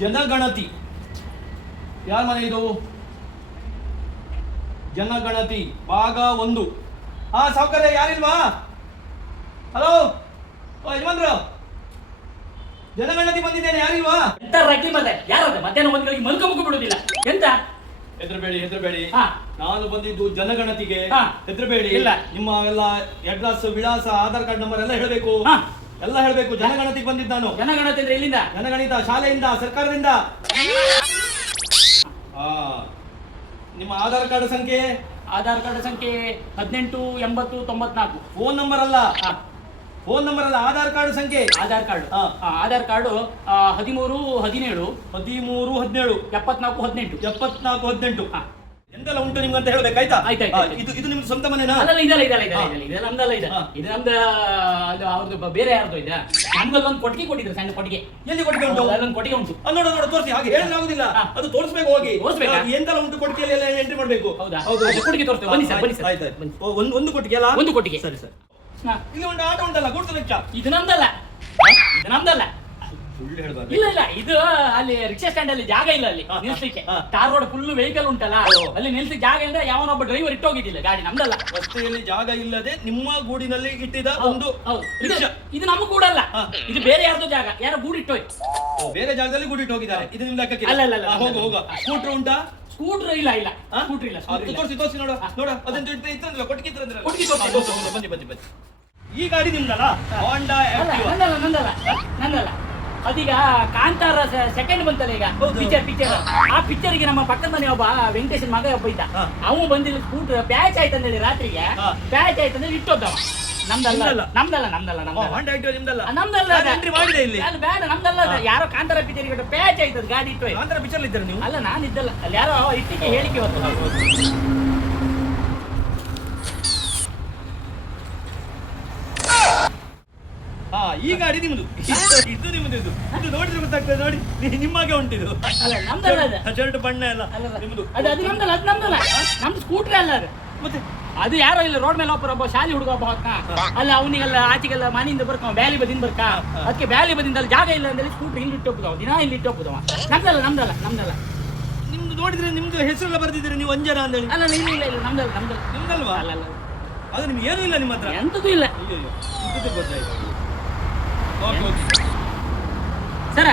ಜನಗಣತಿ ಯಾರ ಮನೆ ಇದು? ಜನಗಣತಿ ಭಾಗ 1. ಹಾ ಸಾವುಕಾರ ಯಾರಿಲ್ವಾ? ಹಲೋ ಯಜಮಾನ್ರ, ಜನಗಣತಿ ಬಂದಿದ್ದೇನೆ, ಯಾರಿಲ್ವಾ? ಎಂತ ರಗ್ಗಿ ಮತ್ತೆ ಯಾರದ ಮಧ್ಯಾಹ್ನ ಒಂದ್ ಗಳಿಗೆ ಮಲ್ಕೊಂಬ ಬಿಡುದಿಲ್ಲ ಎಂತ? ಹೆದರಬೇಡಿ. ನಾನು ಬಂದಿದ್ದು ಜನಗಣತಿಗೆ. ಹೆದರಬೇಡಿ. ಇಲ್ಲ. ನಿಮ್ಮ ಎಲ್ಲ ಅಡ್ರೆಸ್, ವಿಳಾಸ, ಆಧಾರ್ ಕಾರ್ಡ್ ನಂಬರ್ ಎಲ್ಲ ಹೇಳಬೇಕು. ಎಲ್ಲ ಹೇಳಬೇಕು. ಜನಗಣತಿಗೆ ಬಂದಿದ್ದು ನಾನು. ಜನಗಣತಿ ಅಂದ್ರೆ ಎಲ್ಲಿಂದ? ಜನಗಣಿತ ಶಾಲೆಯಿಂದ, ಸರ್ಕಾರದಿಂದ. ನಿಮ್ಮ ಆಧಾರ್ ಕಾರ್ಡ್ ಸಂಖ್ಯೆ? ಆಧಾರ್ ಕಾರ್ಡ್ ಸಂಖ್ಯೆ 18 80 94. ಫೋನ್ ನಂಬರ್ ಅಲ್ಲ, ಆಧಾರ್ ಕಾರ್ಡ್ ಸಂಖ್ಯೆ. Aadhaar card Aadhaar card 13 17 74 18. ಎಂತೆಲ್ಲ ಉಂಟು ನಿಮ್ಗೆ ಅಂತ ಹೇಳ್ಬೇಕಾಯ್ತಾ? ಆಯ್ತಾಯ್ತು. ಇದು ನಿಮ್ದು ಸ್ವಂತ ಮನೆನಾ? ಅಲ್ಲ ಇದೆಲ್ಲ ನಮ್ದಲ್ಲ. ಇದು ನಮ್ದು ಅವ್ರದ್ದು ಬೇರೆ ಯಾರ್ದು ಇದೆ. ನಮ್ಗಲ್ಲಿ ಒಂದು ಕೊಟ್ಟಿಗೆ ಕೊಟ್ಟಿದ್ರು, ಸಣ್ಣ ಕೊಟ್ಟಿಗೆ. ಎಲ್ಲಿ ಕೊಟ್ಟಿಗೆ ಉಂಟು? ಅಲ್ಲೊಂದು ಕೊಟ್ಟಿಗೆ ಉಂಟು. ನೋಡ ತೋರಿಸಿ. ಹಾಗೆ ಹೇಳಿದ್ರೆ ಆಗುದಿಲ್ಲ, ಅದು ತೋರಿಸ್ಬೇಕು. ಹೋಗಿ ತೋರಿಸ್ಬೇಕಾ? ಎಂತೆಲ್ಲ ಉಂಟು ಕೊಟ್ಟಿಗೆಯಲ್ಲಿ ಎಲ್ಲ ಎಂಟ್ರಿ ಮಾಡ್ಬೇಕು. ಹೌದಾ? ಕೊಟ್ಟಿಗೆ ತೋರಿಸ್ತೇವೆ. ಬನ್ನಿ ಸರ್. ಆಯ್ತು. ಒಂದು ಕೊಟ್ಟಿಗೆ ಅಲ್ಲ? ಒಂದು ಕೊಟ್ಟಿಗೆ. ಸರಿ. ಇಲ್ಲಿ ಒಂದು ಆಟ ಉಂಟಲ್ಲ, ಗುಡ್ಸು ಲೆಕ್ಕ. ಇದು ನಮ್ದಲ್ಲ. ಸುಳ್ಳು ಹೇಳ್ಬಾರ್ದು. ಇಲ್ಲ ಇದು ಅಲ್ಲಿ ರಿಕ್ಷಾ ಸ್ಟ್ಯಾಂಡ್ ಅಲ್ಲಿ ಜಾಗ ಇಲ್ಲ ಅಲ್ಲಿ ನಿಲ್ಸಲಿಕ್ಕೆ. ಟಾರ್ ರೋಡ್ ಫುಲ್ ವೆಹಿಕಲ್ ಉಂಟಲ್ಲ, ಅಲ್ಲಿ ನಿಲ್ಸಿ ಜಾಗ ಇಲ್ಲದೆ ಯಾವನೊಬ್ಬ ಡ್ರೈವರ್ ಇಟ್ಟೋಗಿದ್ದಿಲ್ಲ ಗಾಡಿ. ನಮ್ದಲ್ಲ. ರಸ್ತೆಯಲ್ಲಿ ಜಾಗ ಇಲ್ಲದೆ ನಿಮ್ಮ ಗೂಡಿನಲ್ಲಿ ಇಟ್ಟಿದ ಒಂದು ರಿಕ್ಷಾ. ಇದು ನಮ್ಮ ಗೂಡಲ್ಲ, ಇದು ಬೇರೆ ಯಾರ್ದು ಜಾಗ. ಯಾರೋ ಗೂಡು ಇಟ್ಟೋಯ್ತು. ಬೇರೆ ಜಾಗದಲ್ಲಿ ಗೂಡಿಟ್ಟು ಹೋಗಿದ್ದಾರೆ. ಇದು ನಿಮ್ ಲೆಕ್ಕಕ್ಕೆ? ಅಲ್ಲ. ಹೋಗ. ಸ್ಕೂಟರ್ ಉಂಟಾ? ಸ್ಕೂಟರ್ ಇಲ್ಲ. ಸ್ಕೂಟರ್ ಇಲ್ಲ. ತೋರಿಸಿ ನೋಡ. ಅದನ್ನ ಇತ್ತಂದ್ರಲ್ಲ, ಕೊಟ್ಟಿಗೆ ಬನ್ನಿ. ಈ ಗಾಡಿ ನಿಮ್ದಲ್ಲ? ಹೋಂಡಾ ಆಕ್ಟಿವಾ. ನಂದಲ್ಲ. ಅದೀಗ ಕಾಂತಾರ ಸೆಕೆಂಡ್ ಬಂತಲ್ಲ ಈಗ ಪಿಕ್ಚರ್. ಆ ಪಿಕ್ಚರ್ಗೆ ನಮ್ಮ ಪಕ್ಕದ ಮನೆ ಒಬ್ಬ ವೆಂಕಟೇಶನ್ ಮಗ ಒಬ್ಬ ಇದ್ದ. ಅವನು ಬಂದಿಲ್ಲ, ಸ್ಕೂಟರ್ ಪ್ಯಾಚ್ ಆಯ್ತಂದೇಳಿ ರಾತ್ರಿಗೆ. ಪ್ಯಾಚ್ ಆಯ್ತಂದೇಳಿ ಇಟ್ಟೋದ್ದ. ನಮ್ದಲ್ಲ. ಹೋಂಡಾ ಆಕ್ಟಿವಾ ನಿಮ್ದಲ್ಲ? ನಮ್ದಲ್ಲ. ಎಂಟ್ರಿ ಮಾಡಿದೆ ಇಲ್ಲಿ. ಅದು ಬೇಡ, ನಮ್ದಲ್ಲ. ಯಾರೋ ಕಾಂತಾರ ಪಿಕ್ಚರ್ಗೆ ಪ್ಯಾಚ್ ಆಯ್ತದ ಗಾಡಿ ಇಟ್ಟು. ಕಾಂತಾರ ಪಿಕ್ಚರ್ ಇದ್ದಾರೆ ನೀವು? ಅಲ್ಲ, ನಾನು ಇದ್ದಲ್ಲ. ಅಲ್ಲಿ ಯಾರೋ ಇಟ್ಟಿಗೆ ಹೇಳಿಕೆ ಹೊತ್ತು. ಈ ಗಾಡಿ ನಿಮ್ದು. ಇದು ನಿಮ್ದು. ಇದು ನೋಡಿದ್ರೆ ಗೊತ್ತಾಗ್ತದೆ. ನೋಡಿ, ನಿಮ್ಮಾಗೆ ಉಂಟಿದು. ಶರ್ಟ್ ಬಣ್ಣ ಎಲ್ಲ ನಿಮ್ದು. ಅದು ನಮ್ದಲ್ಲ. ನಮ್ದು ಸ್ಕೂಟರ್ ಅಲ್ಲ ಅದು. ಮತ್ತೆ ಅದು ಯಾರೋ ಇಲ್ಲ ರೋಡ್ ಮೇಲೆ ಒಬ್ಬ ಶಾಲೆ ಹುಡುಗ ಒಬ್ಬ ಹೋಗ್ತಾ ಅಲ್ಲ, ಅವನಿಗೆಲ್ಲ ಆಚೆಗೆಲ್ಲ ಮನೆಯಿಂದ ಬರ್ಕ ಬ್ಯಾಲಿ ಬದಿಯಿಂದ ಬರ್ಕ. ಅದಕ್ಕೆ ಬ್ಯಾಲಿ ಬದಿಯಿಂದ ಅಲ್ಲಿ ಜಾಗ ಇಲ್ಲ ಅಂದ್ರೆ ಸ್ಕೂಟರ್ ಇಲ್ಲಿ ಇಟ್ಟು ಹೋಗ್ತಾವ. ದಿನ ಇಲ್ಲಿ ಇಟ್ಟು ಹೋಗ್ತಾವ. ನಮ್ದಲ್ಲ. ನಿಮ್ದು ನೋಡಿದ್ರೆ ನಿಮ್ದು ಹೆಸರೆಲ್ಲ ಬರ್ದಿದ್ದೀರಿ ನೀವು, ಅಂಜನ ಅಂತ ಹೇಳಿ. ಅಲ್ಲ, ಇಲ್ಲ. ನಿಮ್ದಲ್ವಾ? ಅಲ್ಲ. ಅದು ನಿಮ್ಗೆ ಏನೂ ಇಲ್ಲ ನಿಮ್ಮ ಹತ್ರ? ಎಂತದೂ ಇಲ್ಲ. ಗೊತ್ತಾಯ್ತು. ಸರ,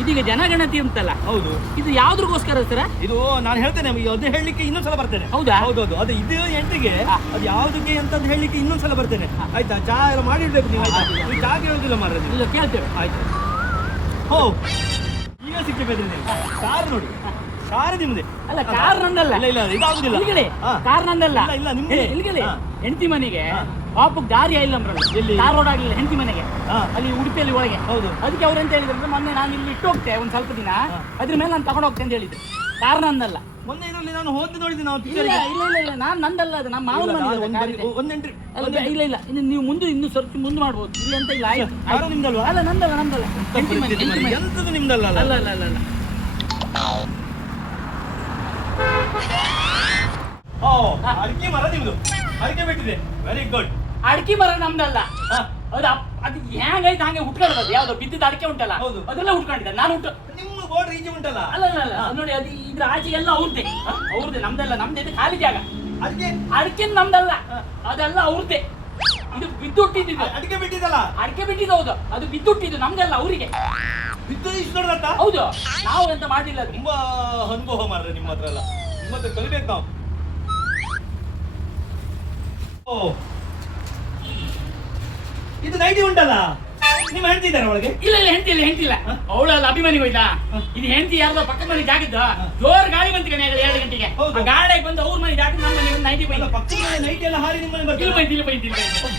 ಇದೀಗ ಜನಗಣತಿ ಉಂಟಲ್ಲ? ಹೌದು. ಇದು ಯಾವ್ದ್ರಗೋಸ್ಕರ ಸರ? ಇದು ನಾನು ಹೇಳ್ತೇನೆ, ಅದು ಹೇಳಲಿಕ್ಕೆ ಇನ್ನೊಂದ್ಸಲ ಬರ್ತೇನೆ. ಹೌದಾ? ಹೌದು. ಅದು ಇದು ಎಂಟ್ರಿಗೆ ಅದು ಯಾವ್ದಕ್ಕೆ ಅಂತ ಹೇಳಲಿಕ್ಕೆ ಇನ್ನೊಂದ್ಸಲ ಬರ್ತೇನೆ. ಆಯ್ತಾ? ಚಾ ಎಲ್ಲ ಮಾಡಿಡ್ಬೇಕು ನೀವು. ಆಯ್ತಾ? ನೀವು ಚಾ ಕೇಳೋದಿಲ್ಲ ಮಾರ್ರೆ. ಇಲ್ಲ, ಕೇಳ್ತೇವೆ. ಆಯ್ತು. ಈಗ ಸಿಕ್ಕಿಬೇಕ್ರಿ ನೀವು. ಕಾರ್ ನೋಡಿ, ಕಾರ್ ನಿಮ್ದೆ. ಅಲ್ಲ, ಕಾರ್ ನಂದಲ್ಲ. ಇಲ್ಲ, ಇದಾಗುದಿಲ್ಲ. ಕಾರ್ ನಂದಲ್ಲ. ಇಲ್ಲ, ನಿಮ್ಗೆ. ಇಲ್ಲಿಗೆ ಹೆಂಡತಿ ಮನೆಗೆ ಪಾಪಕ್ಕೆ ದಾರಿ ಇಲ್ಲ. ಎಲ್ಲಿ? ಕಾರ್ ರೋಡ್ ಆಗ್ಲಿಲ್ಲ ಹೆಂಡತಿ ಮನೆಗೆ, ಅಲ್ಲಿ ಉಡುಪಿಯಲ್ಲಿ ಒಳಗೆ. ಹೌದು. ಅದಕ್ಕೆ ಅವ್ರು ಎಂತ ಹೇಳಿದ್ರು, ಮೊನ್ನೆ ನಾನು ಇಲ್ಲಿ ಇಟ್ಟು ಹೋಗ್ತೇವೆ ಒಂದ್ ಸ್ವಲ್ಪ ದಿನ, ಅದ್ರ ಮೇಲೆ ನಾನು ತಗೊಂಡು ಹೋಗ್ತೇನೆ ಅಂತ ಹೇಳಿದ್ರು. ಕಾರ್ ನಂದಲ್ಲ. ಮೊನ್ನೆ ಇದರಲ್ಲಿ ನಾನು ಹೋಗಿ ನೋಡಿದ್ದೀನಿ. ಇಲ್ಲ, ನಾನು ನಂದಲ್ಲ. ಅದು ನಮ್ಮ ಮಾವನ ಮನೆ. ಒಂದು ಎಂಟ್ರಿ. ಇಲ್ಲ. ಇನ್ನು ನೀವು ಇನ್ನೂ ಸ್ವಲ್ಪ ಮುಂದೆ ಮಾಡ್ಬೋದು. ಇಲ್ಲಿ ಅಂತ ಇಲ್ಲ. ಯಾರು ನಿಮ್ದಲ್ವಾ? ಅಲ್ಲ, ನಂದಲ್ಲ. ಎಂತದ್ದು ನಿಮ್ದಲ್ಲ? ಅಲ್ಲ. ಅಡಿಕೆ ಮರ ನಿಮ್ದು. ಅಡಿಕೆ ಬಿಟ್ಟಿದೆ. Very good. ಅಡಿಕೆ ಮರ ನಮ್ದಲ್ಲ. ಅದು ಹೆಂಗೈತೆ ಹಂಗೆ ಹುಟ್ಕೊಳ್ಳೋದು. ಯಾವ್ದು ಬಿದ್ದಿದ್ದ ಅಡಿಕೆ ಉಂಟಲ್ಲ, ಅದೆಲ್ಲ ಹುಟ್ಕೊಂಡಿದ್ದ. ನಾನು ನಿಮ್ಮ ಬೋರ್ಡ್ ಈಜಿ ಉಂಟಲ್ಲ? ಅಲ್ಲ. ನೋಡಿ, ಅದು ಇದ್ರ ಆಚೆಗೆಲ್ಲ ಅವ್ರದ್ದೇ. ನಮ್ದಲ್ಲ. ನಮ್ದು ಖಾಲಿ ಜಾಗ. ಅಡಿಕೆ ನಮ್ದಲ್ಲ, ಅದೆಲ್ಲ ಅವ್ರದ್ದೇ. ಇದು ಬಿದ್ದುಟ್ಟಿದ್ದು. ಅಡಿಕೆ ಬಿಟ್ಟಿದ್ದಲ್ಲ? ಅಡಿಕೆ ಬಿಟ್ಟಿದ್ದು. ಹೌದು, ಅದು ಬಿದ್ದುಟ್ಟಿದ್ದು. ನಮ್ದಲ್ಲ, ಅವರಿಗೆ ಬಿದ್ದು ಇಷ್ಟು ನೋಡ್ರಂತ. ಹೌದು, ನಾವು ಎಂತ ಮಾಡಿಲ್ಲ. ತುಂಬಾ ಅನುಭವ ಮಾಡ್ರೆ ನಿಮ್ಮ ಹತ್ರ ಎಲ್ಲ. ನಿಮ್ಮ ಹತ್ರ ಕಲಿಬೇಕು ನಾವು. ಇದು ನೈಟಿ ಉಂಟಲ್ಲ, ನಿಮ್ಮ ಹೆಂಡತಿ ಇದ್ದಾರೆ ಒಳಗೆ? ಇಲ್ಲ, ಹೆಂಡತಿಲ್ಲ. ಅವಳಲ್ಲ ಅಭಿಮಾನಿ ಹೋಯ್ತಾ? ಇದು ಹೆಂಡತಿ ಯಾರ್ದೋ ಪಕ್ಕದ ಮನೆ ಜಾಗಿದ್ದ. ಜೋರ್ ಗಾಳಿ ಬಂತು ಕಣೆ 2 ಗಂಟೆಗೆ. ಗಾಳಿಗೆ ಬಂದು ಅವ್ರ ಮನೆ ಜಾಗ ನಮ್ಮ ಮನೆ ನೈಟಿ ಬೈದು. ಪಕ್ಕದ ನೈಟಿ ಎಲ್ಲ ಹಾರಿ ನಿಮ್ಮ ಮನೆ ಬರ್ತೀವಿ.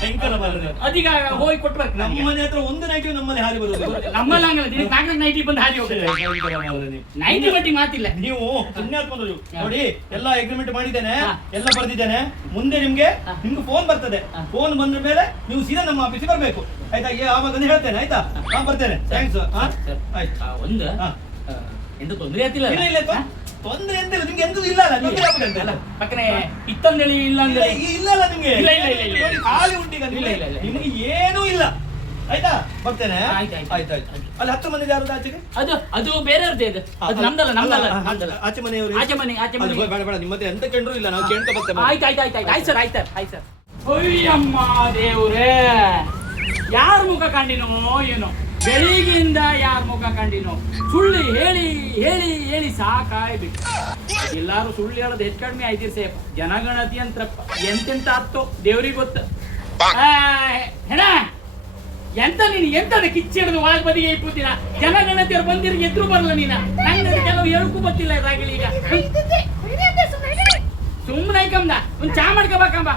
ಭಯಂಕರ ಬರ್ತದೆ. ಅದೀಗ ಹೋಗಿ ಕೊಟ್ಟು ಬರ್ತೀನಿ. ನಮ್ಮ ಮನೆ ಹತ್ರ ಒಂದು ನೈಟಿ ನಮ್ಮಲ್ಲಿ ಹಾರಿ ಬರೋದು. ನಮ್ಮಲ್ಲಿ ಹಂಗಲ್ಲ, ದಿನಕ್ಕೆ 4 ನೈಟಿ ಬಂದು ಹಾರಿ ಹೋಗ್ತದೆ. ನೈಟಿ ಬಟ್ಟಿ ಮಾತಿಲ್ಲ. ನೀವು ಪುಣ್ಯಾತ್ಮರು ನೋಡಿ. ಎಲ್ಲ ಅಗ್ರಿಮೆಂಟ್ ಮಾಡಿದ್ದೇನೆ, ಎಲ್ಲ ಬರ್ದಿದ್ದೇನೆ. ಮುಂದೆ ನಿಮ್ಗೆ ಫೋನ್ ಬರ್ತದೆ. ಫೋನ್ ಬಂದ ಮೇಲೆ ನೀವು ಸೀದಾ ನಮ್ಮ ಆಫೀಸಿಗೆ ಬರ್ಬೇಕು. ಆಯ್ತಾ? ಆವಾಗ ಹೇಳ್ತೇನೆ. ಆಯ್ತಾ? ಬರ್ತೇನೆ. ಥ್ಯಾಂಕ್ಸ್. ಒಂದು ಎಂತ ತೊಂದರೆ ಆಗ್ತಿಲ್ಲ? ಇಲ್ಲ, ತೊಂದರೆ ಎಂತಿಲ್ಲ. ನಿಮ್ಗೆ ಎಂತೂ ಇಲ್ಲ ಅಲ್ಲ? ಪಕ್ಕನೆ ಇತ್ತಂದೇಳಿ ಇಲ್ಲ ಅಂದ್ರೆ ಇಲ್ಲ ನಿಮ್ಗೆ. ಇಲ್ಲ. ಖಾಲಿ ಉಂಟೀಗ. ನಿಮ್ಗೆ ಏನೂ ಇಲ್ಲ. ಆಯ್ತಾ ಬರ್ತೇನೆ ಆಯ್ತು, ಆಯ್ತು. ಆಯ್ತಾಯ್ತು ಅಲ್ಲಿ 10 ಮಂದಿ ಯಾರು ಆಚೆಗೆ ಅದು ಬೇರೆಯವ್ರದ್ದೇ ಅದು ಅದು ನಮ್ದಲ್ಲ ಆಚೆ ಮನೆಯವರು ಆಚೆ ಮನೆ ಬೇಡ ಬೇಡ ನಿಮ್ಮತ್ತೆ ಎಂತ ಕೇಂದ್ರ ಇಲ್ಲ ನಾವು ಕೇಳ್ಕೊ ಬರ್ತೇವೆ ಆಯ್ತು ಸರ್ ಅಯ್ಯಮ್ಮ ದೇವ್ರೇ ಯಾರ ಮುಖ ಕಂಡಿನೋ ಏನೋ ಬೆಳಿಗ್ಗೆಯಿಂದ ಯಾರ ಮುಖ ಕಂಡಿನೋ ಸುಳ್ಳು ಹೇಳಿ ಹೇಳಿ ಹೇಳಿ ಸಾಕಾಯ್ಬೇಕು ಎಲ್ಲಾರು ಸುಳ್ಳು ಹೇಳೋದು ಹೆಚ್ಚು ಕಡಿಮೆ ಆಯ್ತಿರ್ ಸೇಫ್ ಜನಗಣತಿ ಅಂತಪ್ಪ ಎಂತೆಂತ ಆಗ್ತೋ ದೇವ್ರಿಗೆ ಗೊತ್ತ ಹೆಣ ಎಂತ ನೀನು ಎಂತದ ಕಿಚ್ಚಿಡಿದು ಒಳಗೆ ಬದಿಗೆ ಇಪ್ಪುತ್ತೀನ ಜನಗಣತಿಯವ್ರು ಬಂದಿರಿಗೆ ಎದ್ರು ಬರಲ್ಲ ನೀನ ನಂಗೆ ಕೆಲವು ಹೇಳ್ಕೂ ಗೊತ್ತಿಲ್ಲ ಇದಾಗಲಿ ಈಗ ಸುಮ್ಮನೆ ಐಕಂದ ಒಂದ್ ಚಾ ಮಾಡ್ಕೋಬೇಕಂಬ